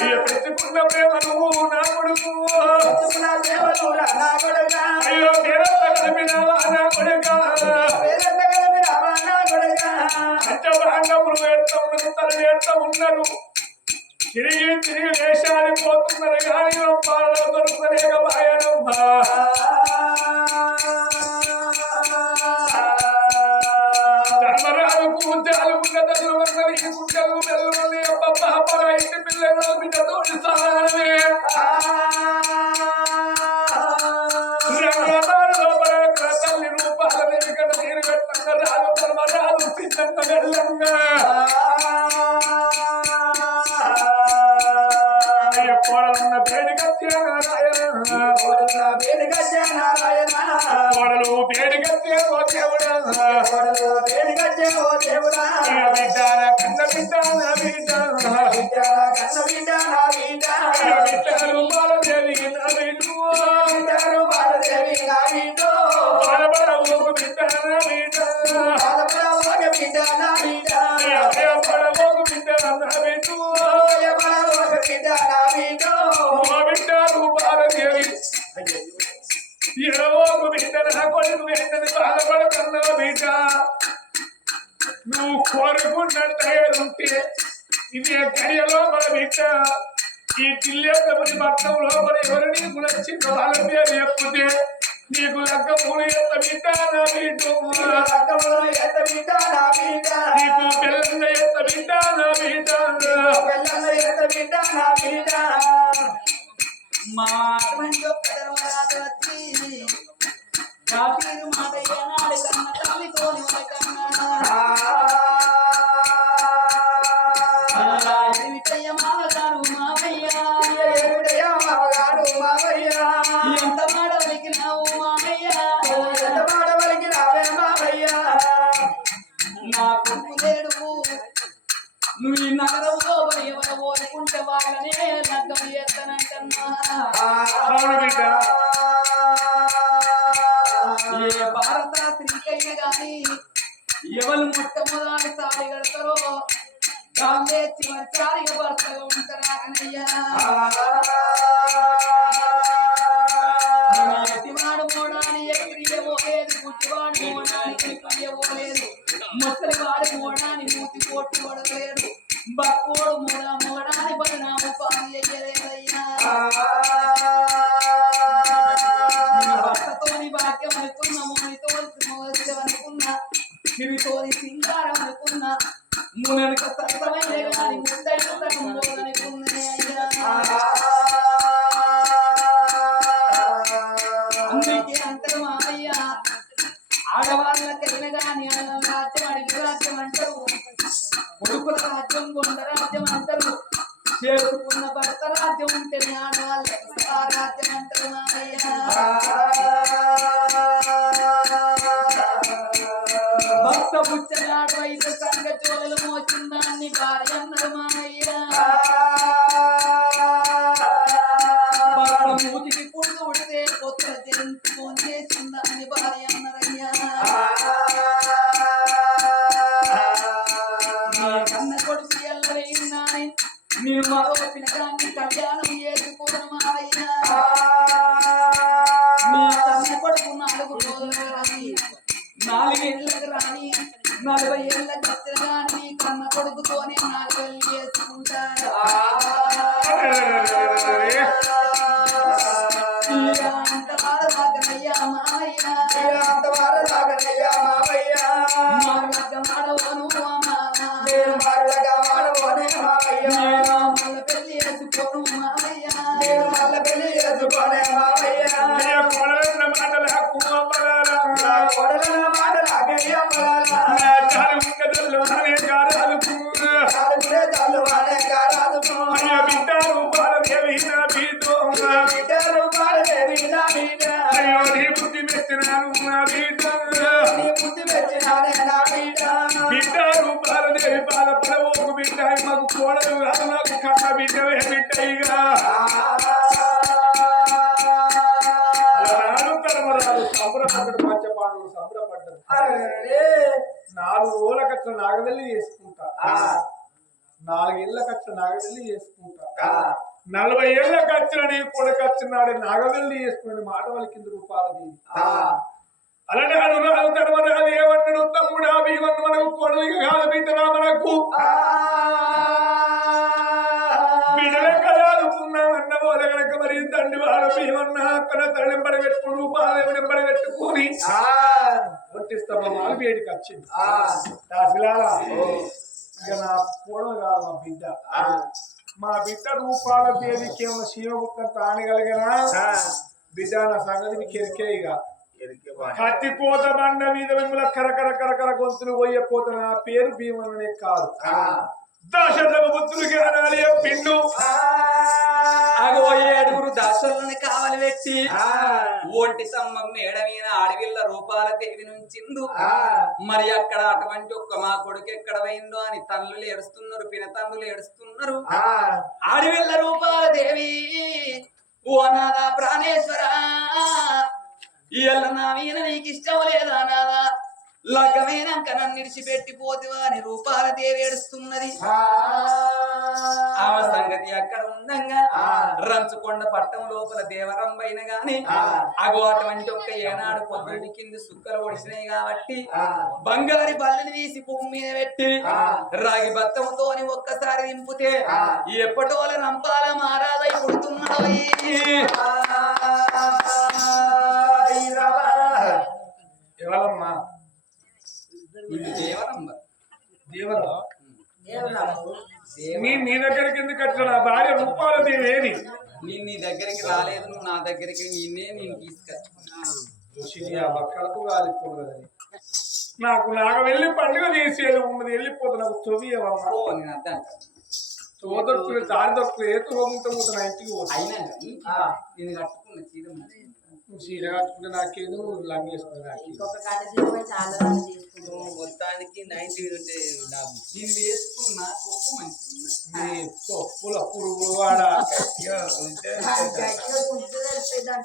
అయ్యో పెంచుకున్న ప్రేమలు నా కొడుకు. అయ్యో పేరంతా కలిపినావా నా కొడుక? పంచభాంగములు వేడుతూ ఉన్నారు తల వేడుతూ ఉన్నారు తిరిగి తిరిగి వేషానికి పోతున్నారు కానీ పాలలో దొరుకుతలేక బాయనమ్మా ధర్మరాజు పూజాలు గుండెలు వన్నది గుండెలు మెల్లుని అబ్బబ్బ ఇంటి పిల్లలు బిడ్డతో సమానమే తల్లి రూపాల వెనుకట నీరు పెట్టంగా సిద్ధంగా వెళ్ళంగా కోడలున్న బిడ్డ కన్న బిడ్డ నా బిడ్డ నువ్వు కోరుకున్నట్టే ఉంటే ఇది గడియలో మన బిడ్డ ఈ టిల్లెక్కడి పట్టం లోపల ఎవరు నీకు నచ్చిన వాళ్ళ పేరు చెప్తే నీకు లక్క మూడు ఎత్త బిడ్డ నా బిడ్డ? నీకు పిల్లల ఎంత బిడ్డ నా బిడ్డ? మా అటువంటి ఒక్క ధర్మరాజు వచ్చి కాపీరు మాట నా కొడుకు లేడు నువ్వు ఈ నగరంలో ఎవరు కోరుకుంటే వాళ్ళనే లగ్గం చేస్తానంటన్నా. అవును బిడ్డ. ఏ భారత స్త్రీకైనా గాని ఎవరు మొట్టమొదటి సారి కడతారో దాన్నే చివరిసారిగా భర్తగా ఎట్టివాడు మోడాని ఎక్కిరియవో లేదు గుడ్డివాడు మూతి కోటి కొడలేదు బక్కోడు మోడ మోడాని బలనాము పాలు ఎయ్యలేదయ్యా భర్తతోని భాగ్యం అనుకున్నా మోనితో అనుకున్నా సింగారం అనుకున్నా మునక ఆడవాళ్ళకైనా గాని రాజ్యం అడిగి రాజ్యం అంటారు కొడుకుల రాజ్యం కొండ రాజ్యం అంటారు చేసుకున్న భర్త రాజ్యం ఉంటే రాజ్యం అంటారు చోళలు మోచిందాన్ని భార్య అన్నారు మూతికి పుడుతూ ఉడితే జంతు చేసిందాన్ని భార్య. నాలుగేళ్ళకి రాని నలభై ఏళ్ళ కత్తిరగాని కన్న కొడుకుతోనే నాలుగేళ్ళు చేసుకుంటారు. అంత వారదాగనయ్యా మావయ్యా అంత వారదాగనయ్యా మావయ్యా బిడ్డ మాకు కోడలు కాదు నాకు కన్న బిడ్డ బిడ్డ నాడు పంచపాండవులు సంబరపడ్డారు. నాలుగు రోజులకచ్చ నాగవెల్లి చేసుకుంటా. ఆ. నాలుగేళ్ళకచ్చ నాగవెల్లి చేసుకుంటా. నలభై ఏళ్ళకి వచ్చిన నీ కొడుకు వచ్చినాడు నాగవెల్లి చేసుకుని మాట వలికింది రూపాలది. ఆ. అలానే అనురాలు తరమరాలు ఏమన్నాడు తమ్ముడా భీమన్ను మనకు కొడుకు కాదు బిడ్డరా మనకు పెట్టుకొని కొట్టిస్తామా మాలు బయటికి వచ్చింది దాసిలారా ఇక నా పొడవ కాదు మా బిడ్డ మా బిడ్డ రూపాల దేవికి ఏమో శివగుప్తం తానగలిగినా బిడ్డ నా సంగతి మీకు ఎరికే ఇక కత్తిపోత బండ మీద మిమ్మల్ని కరకర కరకర గొంతులు పోయే పోత నా పేరు భీమనే కాదు బుద్ధులకి అనాలి పిండు. అగో ఏడుగురు దాసులను కావలి పెట్టి ఒంటి తమ్మ మేడ మీద అడవిల్ల రూపాల దేవి నుంచిందు. మరి అక్కడ అటువంటి ఒక్క మా కొడుకు ఎక్కడ పోయిందో అని తల్లులు ఏడుస్తున్నారు పినతండ్రులు ఏడుస్తున్నారు. అడవిల్ల రూపాల దేవి ఓ నాదా ప్రాణేశ్వర ఇయ్యాల నా మీద నీకు ఇష్టం లేదా నాదా లగ్గమైనాక నన్ను విడిచిపెట్టి పోతివా అని రూపాల దేవి ఏడుస్తున్నది. ఆమె సంగతి అక్కడ ఉండంగా రంచుకొండ పట్టం లోపల దేవరం పైన గాని అగో అటువంటి ఒక్క ఏనాడు పొద్దుటి కింద సుక్కలు ఒడిసినాయి కాబట్టి బంగారి బల్లని తీసి భూమి మీద పెట్టి రాగి బత్తంతోని ఒక్కసారి దింపితే ఎప్పటోల నంపాల మారాదై పుడుతున్నాడు ఎవరమ్మా నీ నీ దగ్గరికి ఎందుకు వచ్చిన నా భార్య రూపాల ఏది నేను నీ దగ్గరికి రాలేదు నువ్వు నా దగ్గరికి నిన్నే నేను తీసుకొచ్చుకున్నా. కడుపు కాలిపోదు నాకు నాకు వెళ్ళి పండుగ చేసేది ఉన్నది వెళ్ళిపోతే నాకు ఓ నేను అర్థం తోదొక్కులు దారి దొక్కులు ఏ నా ఇంటికి అయినా నేను కట్టుకున్న చీర చీర కట్టుకుంటే నాకేదో లంగ్ వేసుకుని నాకు. మొత్తానికి నైన్టీ నాకు నేను వేసుకున్న కొప్పు మంచిగా పప్పుల పురుగు వాడ.